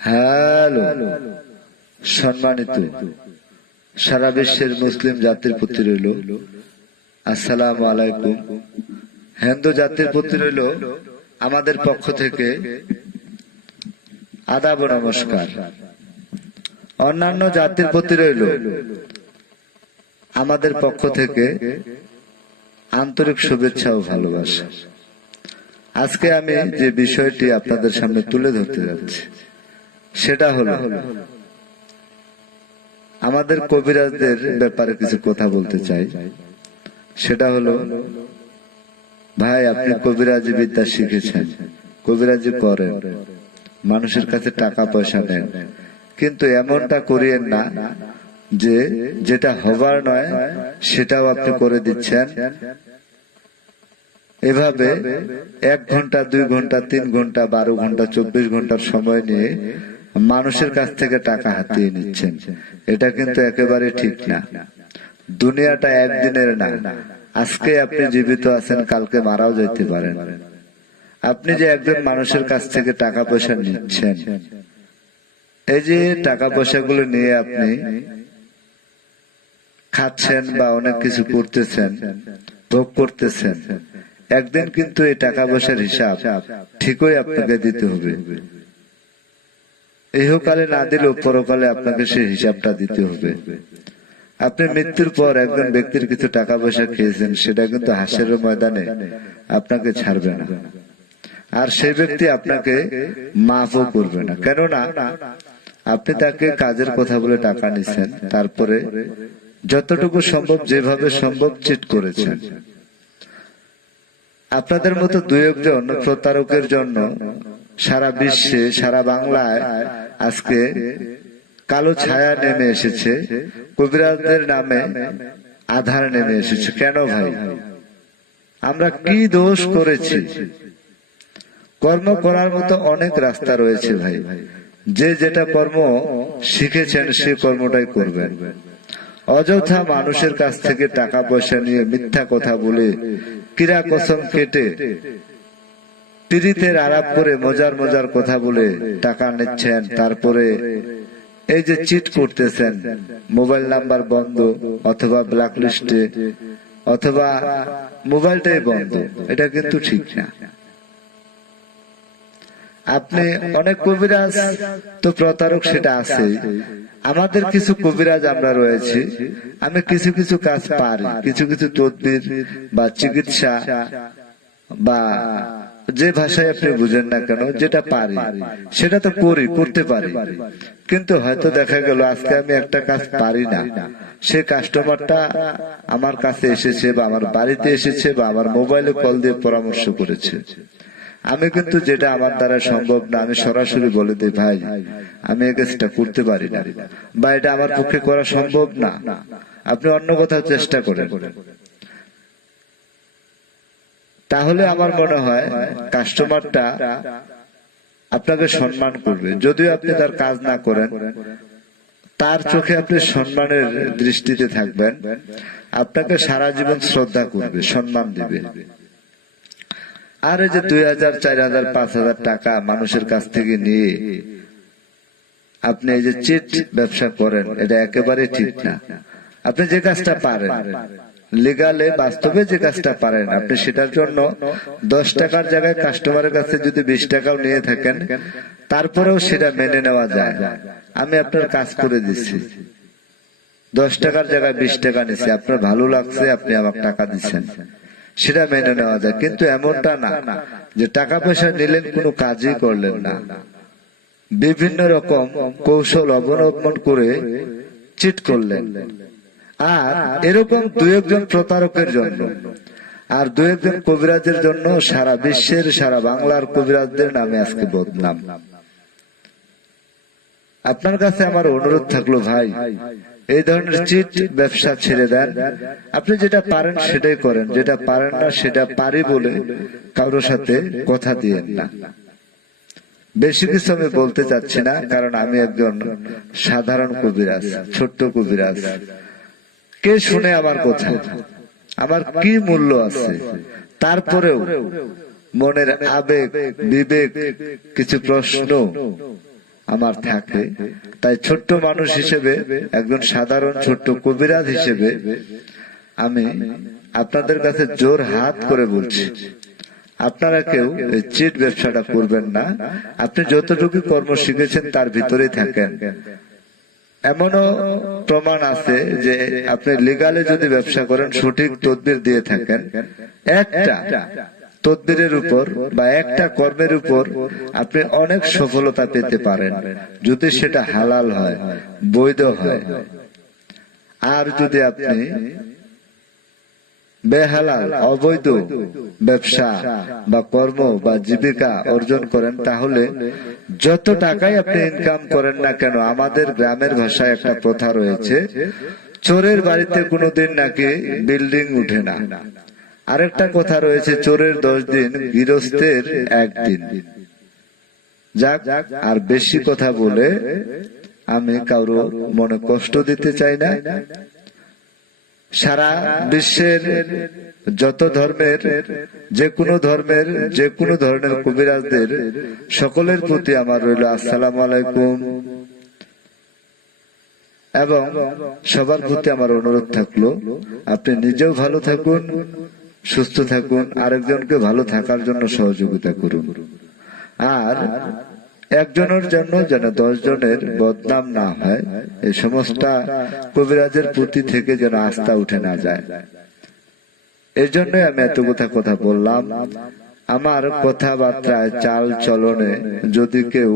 Hello, সম্মানিত সারা বিশ্বের মুসলিম জাতির প্রতি রইল আসসালামু আলাইকুম। হিন্দু জাতির প্রতি রইল আমাদের পক্ষ থেকে আদাব ও নমস্কার। অন্যান্য জাতির প্রতি রইল আমাদের পক্ষ থেকে আন্তরিক শুভেচ্ছা ও ভালোবাসা। আজকে আমি যে বিষয়টি আপনাদের সামনে তুলে ধরতে যাচ্ছি সেটা হলো আমাদের কবিরাজদের ব্যাপারে কিছু কথা বলতে চাই। সেটা হলো, ভাই আপনি কবিরাজি বিদ্যা শিখেছেন, কবিরাজি করেন, মানুষের কাছে টাকা পয়সা নেন, কিন্তু এমনটা করিয়েন না যে যেটা হবার নয় সেটাও আপনি করে দিচ্ছেন। এভাবে 1 ঘন্টা 2 ঘন্টা 3 ঘন্টা 12 ঘন্টা 24 ঘন্টার সময় নিয়ে মানুষের কাছ থেকে টাকা হাতিয়ে নিচ্ছেন। এটা কিন্তু একেবারে ঠিক না। দুনিয়াটা একদিনের না। আজকে আপনি জীবিত আছেন, কালকে মারাও যেতে পারেন। আপনি যে একজন মানুষের কাছ থেকে টাকা পয়সা নিচ্ছেন, এই যে টাকা পয়সাগুলো নিয়ে আপনি খাচ্ছেন বা অনেক কিছু করতেছেন, ভোগ করতেছেন, একদিন কিন্তু এই টাকা পয়সার হিসাব ঠিকই আপনাকে দিতে হবে। ইহকালে না দিলেও পরকালে আপনাকে সেই হিসাবটা দিতে হবে। আপনি মৃত্যুর পর একজন ব্যক্তির কিছু টাকা পয়সা খেয়েছেন, সেটা কিন্তু হাসরের ময়দানে আপনাকে ছাড়বে না, আর সেই ব্যক্তি আপনাকে মাফও করবে না। কেননা আপনি তাকে কাজের কথা বলে টাকা নিছেন, তারপরে যতটুকু সম্ভব যেভাবে সম্ভব চিট করেছেন। আপনাদের মতো 2-1 জন প্রতারকের জন্য সারা বিশ্বে, সারা বাংলায় আজকে কালো ছায়া নেমে এসেছে, কবিরাজদের নামে আধার নেমে এসেছে। কেন ভাই? আমরা কি দোষ করেছি? কর্ম করার মতো অনেক রাস্তা রয়েছে ভাই। যে যেটা কর্ম শিখেছেন সে কর্মটাই করবেন। অযথা মানুষের কাছ থেকে টাকা পয়সা নিয়ে মিথ্যা কথা বলে, কিরা কসম কেটে, পিরিতের আলাপ করে মজার মজার কথা বলে টাকা নিচ্ছেন। তারপরে এই যে চিট করতেছেন, মোবাইল নাম্বার বন্ধ অথবা ব্ল্যাক লিস্টে অথবা মোবাইলটাই বন্ধ, এটা কিন্তু ঠিক না। আপনি অনেক কবিরাজ তো প্রতারক, সেটা আছে। আমাদের কিছু কবিরাজ আমরা রয়েছি, আমি কিছু কিছু কাজ পারি, কিছু কিছু তদবির বা চিকিৎসা বা যে ভাষায় আপনি বুঝেন না কেন, যেটা পারি সেটা তো করতে পারি। কিন্তু হয়তো দেখা গেল আজকে আমি একটা কাজ পারি না, সে কাস্টমারটা আমার কাছে এসেছে বা আমার বাড়িতে এসেছে বা আমার মোবাইলে কল দিয়ে পরামর্শ করেছে। আমি কিন্তু যেটা আমার দ্বারা সম্ভব না, আমি সরাসরি বলে দিই, ভাই আমি এই কাজটা করতে পারি না বা এটা আমার পক্ষে করা সম্ভব না, আপনি অন্য কোথাও চেষ্টা করেন। তাহলে আমার মনে হয় কাস্টমারটা আপনাকে সম্মান করবে। যদিও আপনি তার কাজ না করেন, তার চোখে আপনি সম্মানের দৃষ্টিতে থাকবেন, আপনাকে সারা জীবন শ্রদ্ধা করবে, সম্মান দিবে। আর এই যে 2000, 4000, 5000 টাকা মানুষের কাছ থেকে নিয়ে আপনি এই যে চিট ব্যবসা করেন, এটা একেবারে ঠিক না। আপনি যে কাজটা পারেন, লিগালে বাস্তবে যে কাজটা পারেন, আপনি সেটার জন্য 10 টাকার জায়গায় কাস্টমারের কাছে যদি 20 টাকাও নিয়ে থাকেন, তারপরেও সেটা মেনে নেওয়া যায়। আমি আপনার কাজ করে দিচ্ছি, 10 টাকার জায়গায় 20 টাকা নিচ্ছি, আপনার ভালো লাগছে, আপনি আমাকে টাকা দিচ্ছেন, সেটা মেনে নেওয়া যায়। কিন্তু এমনটা না যে টাকা পয়সা নিলেন, কোনো কাজই করলেন না, বিভিন্ন রকম কৌশল অবলম্বন করে চিট করলেন। আর এরকম 2-1 জন প্রতারকের জন্য আর 2-1 জন কবিরাজের জন্য সারা বিশ্বের, সারা বাংলার কবিরাজদের নামে আজকে বদনাম। আপনার কাছে আমার অনুরোধ থাকলো, ভাই এই ধরনের চিট ব্যবসা ছেড়ে দেন। আপনি যেটা পারেন সেটাই করেন, যেটা পারেন না সেটা পারি বলে কারোর সাথে কথা দিয়েন না। বেশি কিছু আমি বলতে চাচ্ছি না, কারণ আমি একজন সাধারণ কবিরাজ, ছোট্ট কবিরাজ। কে শুনে আমার কথা? আমার কি মূল্য আছে? তারপরেও মনের আবেগ, বিবেক, কিছু প্রশ্ন আমার থাকে। তাই ছোট্ট মানুষ হিসেবে, একজন সাধারণ ছোট্ট কবিরাজ হিসেবে আমি আপনাদের কাছে জোর হাত করে বলছি, আপনারা কেউ চিট ব্যবসাটা করবেন না। আপনি যতটুকু কর্ম শিখেছেন তার ভিতরেই থাকেন। এমনও প্রমাণ আছে যে আপনি লিগালে যদি ব্যবসা করেন, সঠিক তদবির দিয়ে থাকেন, একটা তদবিরের উপর বা একটা কর্মের উপর আপনি অনেক সফলতা পেতে পারেন, যদি সেটা হালাল হয়, বৈধ হয়। আর যদি আপনি বেহালাল অবৈধ ব্যবসা বা কর্ম বা জীবিকা অর্জন করেন, তাহলে যত টাকাই আপনি ইনকাম করেন না কেন, আমাদের গ্রামের ভাষায় একটা প্রথা রয়েছে, চোরের বাড়িতে কোনোদিন নাকি বিল্ডিং উঠে না। আরেকটা কথা রয়েছে, চোরের 10 দিন, গৃহস্থের 1 দিন। যাক, আর বেশি কথা বলে আমি কারো মনে কষ্ট দিতে চাই না। সারা বিশ্বের যত ধর্মের, যে কোনো ধর্মের, যে কোনো ধরনের কবিরাজদের সকলের প্রতি আমার রইল আসসালামু আলাইকুম। এবং সবার প্রতি আমার অনুরোধ থাকলো, আপনি নিজেও ভালো থাকুন, সুস্থ থাকুন, আরেকজনকে ভালো থাকার জন্য সহযোগিতা করুন। আর একজনের জন্য যেন 10 জনের বদনাম না হয়, এই সমস্ত কবিরাজের প্রতি থেকে যেন আস্থা উঠে না যায়। এই জন্যই আমি এত কথা বললাম। আমার কথাবার্তায়, চাল চলনে যদি কেউ